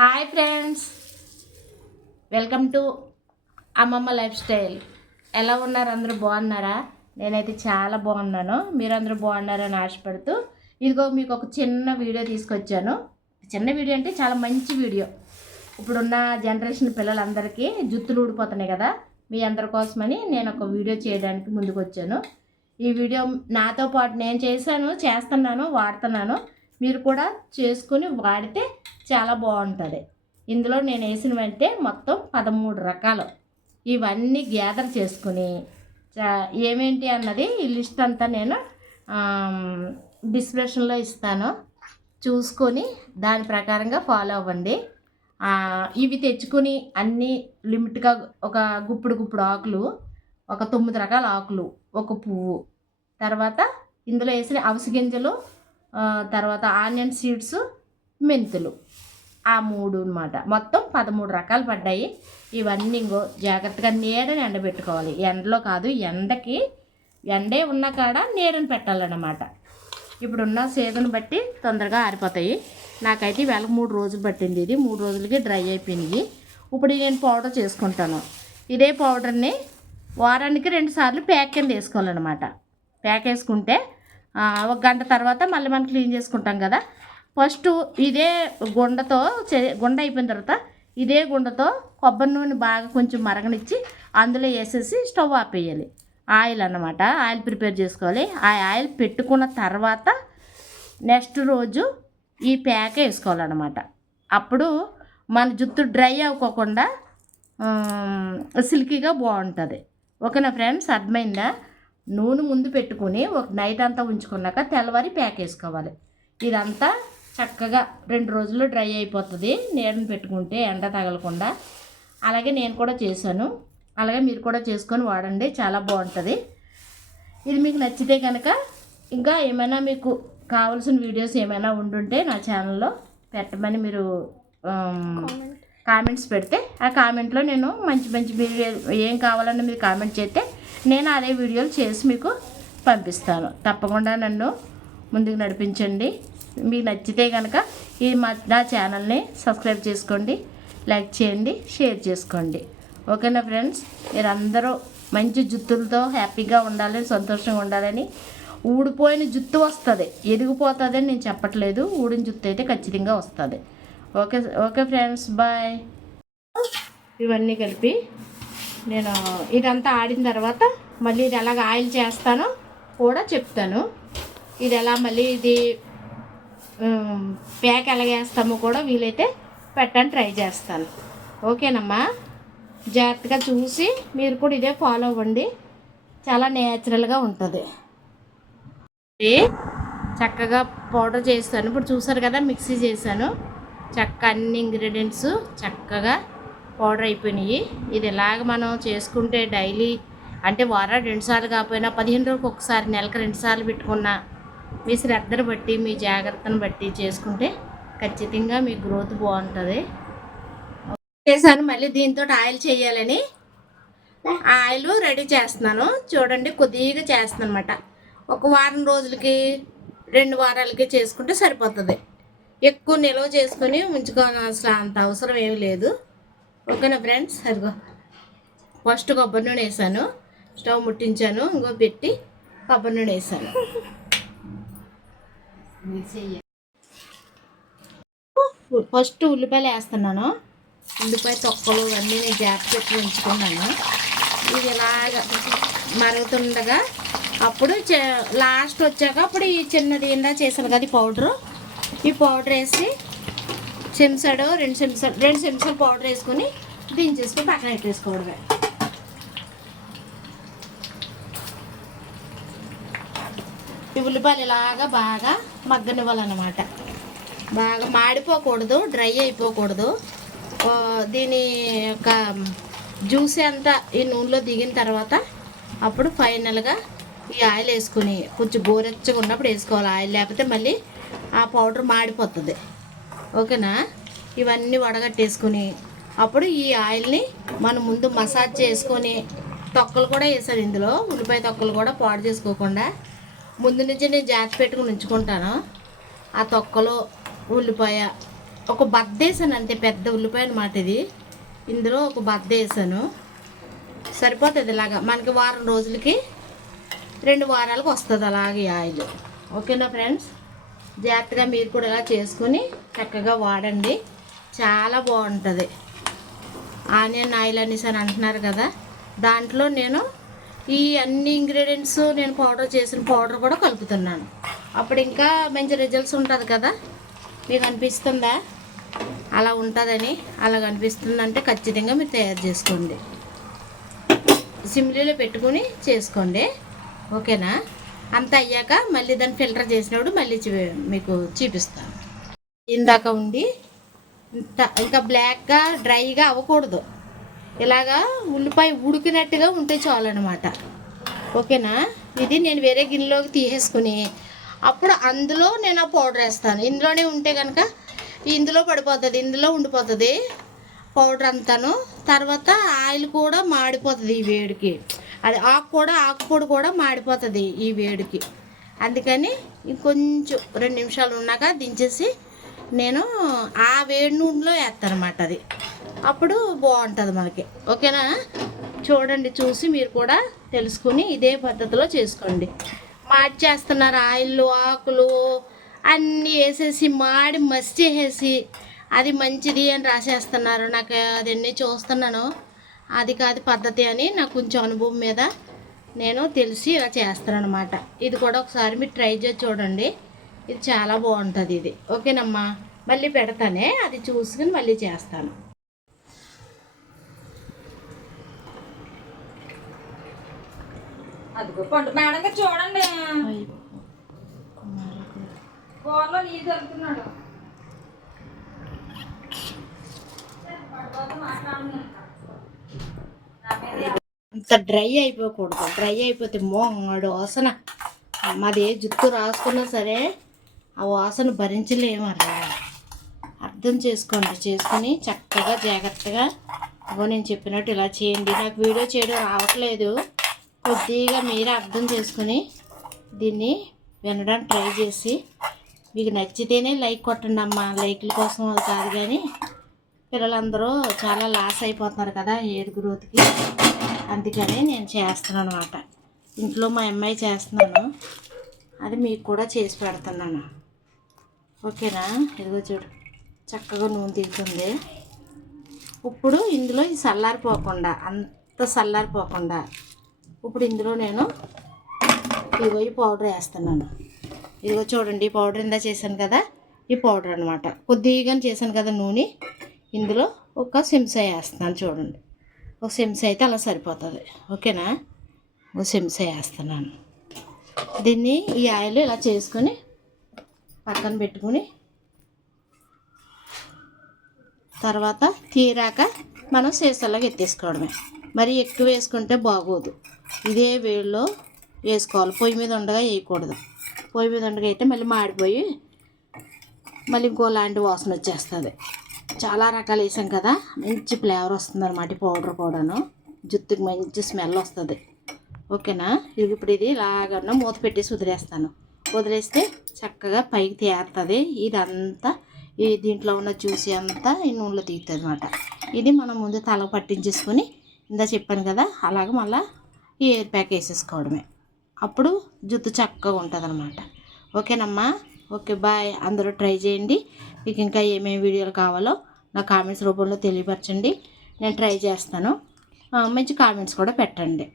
Hi friends, welcome to అమ్మమ్మ life style. ఎలా ఉన్నారు? అందరూ బాగున్నారా? నేనైతే చాలా బాగున్నాను. మీరందరూ బాగున్నారని ఆశపడుతూ ఇదిగో మీకు ఒక చిన్న వీడియో తీసుకొచ్చాను. చిన్న వీడియో అంటే చాలా మంచి వీడియో. ఇప్పుడున్న జనరేషన్ పిల్లలందరికీ జుత్తులు ఊడిపోతున్నాయి కదా, మీ అందరి కోసమని నేను ఒక వీడియో చేయడానికి ముందుకు వచ్చాను. ఈ వీడియో నాతో పాటు నేను చేస్తున్నాను, వాడుతున్నాను. మీరు కూడా చేసుకుని వాడితే చాలా బాగుంటుంది. ఇందులో నేను వేసినవంటే మొత్తం 13 రకాలు. ఇవన్నీ గ్యాదర్ చేసుకుని ఏమేంటి అన్నది ఈ లిస్ట్ అంతా నేను డిస్క్రిప్షన్లో ఇస్తాను. చూసుకొని దాని ప్రకారంగా ఫాలో అవ్వండి. ఇవి తెచ్చుకొని అన్నీ లిమిట్గా ఒక గుప్పుడు ఆకులు, ఒక 9 రకాల ఆకులు, ఒక పువ్వు, తర్వాత ఇందులో వేసిన అవిసె గింజలు, తర్వాత ఆనియన్ సీడ్స్, మెంతులు, ఆ 3 అన్నమాట. మొత్తం 13 రకాలు పడ్డాయి. ఇవన్నీ ఇంకో జాగ్రత్తగా నీడని ఎండబెట్టుకోవాలి. ఎండలో కాదు, ఎండే ఉన్న కాడ నీడని పెట్టాలన్నమాట. ఇప్పుడున్న సీజన్ బట్టి తొందరగా ఆరిపోతాయి. నాకైతే ఇవాళ 3 రోజులు పట్టింది. ఇది 3 రోజులకి డ్రై అయిపోయినాయి. ఇప్పుడు నేను పౌడర్ చేసుకుంటాను. ఇదే పౌడర్ని వారానికి 2 సార్లు ప్యాక్ కింద వేసుకోవాలన్నమాట. ప్యాక్ వేసుకుంటే 1 గంట తర్వాత మళ్ళీ మనం క్లీన్ చేసుకుంటాం కదా. ఫస్ట్ ఇదే గుండ అయిపోయిన తర్వాత ఇదే గుండతో కొబ్బరి నూనె బాగా కొంచెం మరగనిచ్చి అందులో వేసేసి స్టవ్ ఆపేయాలి. ఆయిల్ అన్నమాట. ఆయిల్ ప్రిపేర్ చేసుకోవాలి. ఆ ఆయిల్ పెట్టుకున్న తర్వాత నెక్స్ట్ రోజు ఈ ప్యాక్ వేసుకోవాలన్నమాట. అప్పుడు మన జుట్టు డ్రై అవ్వకుండా సిల్కీగా బాగుంటుంది. ఓకేనా ఫ్రెండ్స్, అర్థమైందా? నూనె ముందు పెట్టుకుని ఒక నైట్ అంతా ఉంచుకున్నాక తెల్లవారి ప్యాక్ వేసుకోవాలి. ఇదంతా చక్కగా 2 రోజుల్లో డ్రై అయిపోతుంది నీడని పెట్టుకుంటే, ఎండ తగలకుండా. అలాగే నేను కూడా చేశాను. అలాగే మీరు కూడా చేసుకొని వాడండి, చాలా బాగుంటుంది. ఇది మీకు నచ్చితే కనుక ఇంకా ఏమైనా మీకు కావాల్సిన వీడియోస్ ఏమైనా ఉండుంటే నా ఛానల్లో పెట్టమని మీరు కామెంట్స్ పెడితే ఆ కామెంట్లో నేను మంచి వీడియో ఏం కావాలన్నా మీరు కామెంట్ చేస్తే నేను అదే వీడియోలు చేసి మీకు పంపిస్తాను. తప్పకుండా నన్ను ముందుకు నడిపించండి. మీకు నచ్చితే కనుక నా ఛానల్ని సబ్స్క్రైబ్ చేసుకోండి, లైక్ చేయండి, షేర్ చేసుకోండి. ఓకేనా ఫ్రెండ్స్? మీరందరూ మంచి జుత్తులతో హ్యాపీగా ఉండాలని, సంతోషంగా ఉండాలని. ఊడిపోయిన జుత్తు వస్తుంది, ఎదిగిపోతుంది అని నేను చెప్పట్లేదు. ఊడిన జుత్తు అయితే ఖచ్చితంగా వస్తుంది. Okay friends, bye. ఇవన్నీ కలిపి నేను ఇదంతా ఆడిన తర్వాత మళ్ళీ ఇది ఎలాగ ఆయిల్ చేస్తానో కూడా చెప్తాను. ఇది ఎలా మళ్ళీ ఇది ప్యాక్ ఎలాగేస్తామో కూడా వీలైతే పెట్టడానికి ట్రై చేస్తాను. ఓకేనమ్మా? జాగ్రత్తగా చూసి మీరు కూడా ఇదే ఫాలో అవ్వండి. చాలా నేచురల్గా ఉంటుంది. చక్కగా పౌడర్ చేస్తాను. ఇప్పుడు చూసారు కదా, మిక్సీ చేశాను. అన్ని ఇంగ్రీడియంట్స్ చక్కగా పౌడర్ అయిపోయినాయి. ఇది ఇలాగ మనం చేసుకుంటే డైలీ అంటే వారాలు 2 సార్లు కాకపోయినా 15 రోజులకు ఒకసారి, నెలకు 2 సార్లు పెట్టుకున్నా మీ శ్రద్ధను బట్టి, మీ జాగ్రత్తను బట్టి చేసుకుంటే ఖచ్చితంగా మీ గ్రోత్ బాగుంటుంది. చేశాను. మళ్ళీ దీంతో ఆయిల్ చేయాలని ఆయిల్ రెడీ చేస్తున్నాను. చూడండి, కొద్దిగా చేస్తున్నాను అనమాట. ఒక వారం రోజులకి 2 వారాలకి చేసుకుంటే సరిపోతుంది. ఎక్కువ నిల్వ చేసుకొని ఉంచుకోవాల్సిన అంత అవసరం ఏమి లేదు. ఓకేనా ఫ్రెండ్స్? అదిగో ఫస్ట్ కొబ్బరి నూనె వేసాను, స్టవ్ ముట్టించాను, ఇంకో పెట్టి కొబ్బరి నూనె వేసాను. ఫస్ట్ ఉల్లిపాయలు వేస్తున్నాను. ఉల్లిపాయ తొక్కలు అన్నీ నేను జాగ్రత్త పెట్టి ఉంచుకున్నాను. ఇది ఇలాగ మరుగుతుండగా అప్పుడు లాస్ట్ వచ్చాక అప్పుడు ఈ చిన్నది ఏందా చేశాను కదా పౌడరు, ఈ పౌడర్ వేసి 2 చెంచాలు పౌడర్ వేసుకొని దించేసుకొని పక్కన పెట్టేసుకోవడమే. ఈ ఉల్లిపాయలు ఇలాగా బాగా మగ్గనివ్వాలన్నమాట. బాగా మాడిపోకూడదు, డ్రై అయిపోకూడదు. దీని యొక్క జ్యూస్ అంతా ఈ నూనెలో దిగిన తర్వాత అప్పుడు ఫైనల్గా ఈ ఆయిల్ వేసుకుని కొంచెం గోరెచ్చగా ఉన్నప్పుడు వేసుకోవాలి ఆయిల్, లేకపోతే మళ్ళీ ఆ పౌడర్ మాడిపోతుంది. ఓకేనా? ఇవన్నీ వడగట్టేసుకుని అప్పుడు ఈ ఆయిల్ని మనం ముందు మసాజ్ చేసుకొని, తొక్కలు కూడా వేసాను ఇందులో, ఉల్లిపాయ తొక్కలు కూడా పాడు చేసుకోకుండా ముందు నుంచి నేను జాగ్రత్త పెట్టుకుని ఉంచుకుంటాను. ఆ తొక్కలు, ఉల్లిపాయ ఒక బద్ద వేసాను అంతే, పెద్ద ఉల్లిపాయ అన్నమాట ఇది. ఇందులో ఒక బద్ద వేసాను, సరిపోతుంది. ఇలాగా మనకి వారం రోజులకి 2 వారాలకు వస్తుంది అలాగే ఆయిల్. ఓకేనా ఫ్రెండ్స్, జాగ్రత్తగా మీరు కూడా ఇలా చేసుకొని చక్కగా వాడండి, చాలా బాగుంటుంది. ఆనియన్ ఆయిల్ అనేసి అని అంటున్నారు కదా, దాంట్లో నేను ఈ అన్ని ఇంగ్రీడియంట్స్ నేను పౌడర్ చేసిన పౌడర్ కూడా కలుపుతున్నాను. అప్పుడు ఇంకా మంచి రిజల్ట్స్ ఉంటుంది కదా. మీకు అనిపిస్తుందా అలా ఉంటుందని? అలా అనిపిస్తుందంటే ఖచ్చితంగా మీరు తయారు చేసుకోండి, సిమ్లీలో పెట్టుకుని చేసుకోండి. ఓకేనా? అంత అయ్యాక మళ్ళీ దాన్ని ఫిల్టర్ చేసినప్పుడు మళ్ళీ మీకు చూపిస్తాను. ఇందాక ఉండి ఇంకా బ్లాక్గా డ్రైగా అవ్వకూడదు, ఇలాగా ఉల్లిపాయ ఉడికినట్టుగా ఉంటే చాలన్నమాట. ఓకేనా? ఇది నేను వేరే గిన్నెలోకి తీసేసుకుని అప్పుడు అందులో నేను ఆ పౌడర్ వేస్తాను. ఇందులోనే ఉంటే కనుక ఇందులో పడిపోతుంది, ఇందులో ఉండిపోతుంది పౌడర్ అంతాను. తర్వాత ఆయిల్ కూడా మాడిపోతుంది ఈ వేడికి, అది ఆకుపొడి కూడా మాడిపోతుంది ఈ వేడికి. అందుకని ఇంకొంచెం 2 నిమిషాలు ఉన్నాక దించేసి నేను ఆ వేడి నూనెలో వేస్తాను అన్నమాట. అది అప్పుడు బాగుంటుంది మనకి. ఓకేనా? చూడండి, చూసి మీరు కూడా తెలుసుకుని ఇదే పద్ధతిలో చేసుకోండి. చేస్తున్నారు ఆయిల్, ఆకులు అన్నీ వేసేసి మాడి మసి చేసేసి అది మంచిది అని రాసేస్తున్నారు. నాకు అదన్నీ చూస్తున్నాను, అది కాదు పద్ధతి అని నాకు కొంచెం అనుభవం మీద నేను తెలిసి ఇలా చేస్తాను అనమాట. ఇది కూడా ఒకసారి మీరు ట్రై చేసి చూడండి, ఇది చాలా బాగుంటుంది ఇది. ఓకేనమ్మా, మళ్ళీ పెడతానే, అది చూసుకుని మళ్ళీ చేస్తాను. అదిగో పండు మేడం గారు చూడండి, కూరలో నీళ్ళు జరుగుతున్నాడు. అంత డ్రై అయిపోకూడదు, డ్రై అయిపోతే మోడు వాసన. మాది జుట్టు రాసుకున్నా సరే ఆ వాసన భరించలేమరా. అర్థం చేసుకోండి, చేసుకొని చక్కగా జాగ్రత్తగా నేను చెప్పినట్టు ఇలా చేయండి. నాకు వీడియో చేయడం రావట్లేదు, కొద్దిగా మీరే అర్థం చేసుకుని దీన్ని వినడానికి ట్రై చేసి మీకు నచ్చితేనే లైక్ కొట్టండి అమ్మ. లైక్ల కోసం అది కాదు, కానీ పిల్లలందరూ చాలా లాస్ అయిపోతున్నారు కదా హెయిర్ గ్రోత్కి, అందుకని నేను చేస్తున్నాను అనమాట. ఇంట్లో మా అమ్మాయి చేస్తున్నాను, అది మీకు కూడా చేసి పెడుతున్నాను. ఓకేనా? ఇదిగో చూడు, చక్కగా నూనె తీరుతుంది. ఇప్పుడు ఇందులో ఈ చల్లారిపోకుండా, అంత చల్లారిపోకుండా ఇప్పుడు ఇందులో నేను ఇదిగో ఈ పౌడర్ వేస్తున్నాను. ఇదిగో చూడండి, ఈ పౌడర్ ఇందా చేశాను కదా, ఈ పౌడర్ అనమాట. కొద్దిగా చేశాను కదా నూనె, ఇందులో ఒక చెంచా వేస్తున్నాను. చూడండి, ఒక చెంచా అయితే అలా సరిపోతుంది. ఓకేనా? ఒక చెంచా వేస్తున్నాను. దీన్ని ఈ ఆయిల్ ఇలా చేసుకొని పక్కన పెట్టుకుని తర్వాత తీరాక మనం సీసాలోకి ఎత్తేసుకోవడమే. మరి ఎక్కువ వేసుకుంటే బాగోదు, ఇదే వేడిలో వేసుకోవాలి. పొయ్యి మీద ఉండగా వేయకూడదు. పొయ్యి మీద ఉండగా అయితే మళ్ళీ మాడిపోయి మళ్ళీ ఇంకోలాంటి వాసన వచ్చేస్తుంది. చాలా రకాలు వేసాం కదా, మంచి ఫ్లేవర్ వస్తుంది అన్నమాట. పౌడర్ కూడాను జుట్టుకి మంచి స్మెల్ వస్తుంది. ఓకేనా? ఇప్పుడు ఇది ఇలాగన్నా మూత పెట్టేసి వదిలేస్తాను. వదిలేస్తే చక్కగా పైకి తేరుతుంది. ఇదంతా ఈ దీంట్లో ఉన్న జ్యూస్ అంతా ఈ నూనెలో తీరుతుంది అన్నమాట. ఇది మనం ముందు తలకు పట్టించేసుకొని ఇందా చెప్పాను కదా, అలాగే మళ్ళీ ఈ ఎయిర్ ప్యాక్ వేసేసుకోవడమే. అప్పుడు జుట్టు చక్కగా ఉంటుంది అన్నమాట. ఓకేనమ్మా? Okay, bye. అందరూ ట్రై చేయండి. మీకు ఇంకా ఏమేమి వీడియోలు కావాలో నా కామెంట్స్ రూపంలో తెలియపరచండి, నేను ట్రై చేస్తాను. మంచి కామెంట్స్ కూడా పెట్టండి.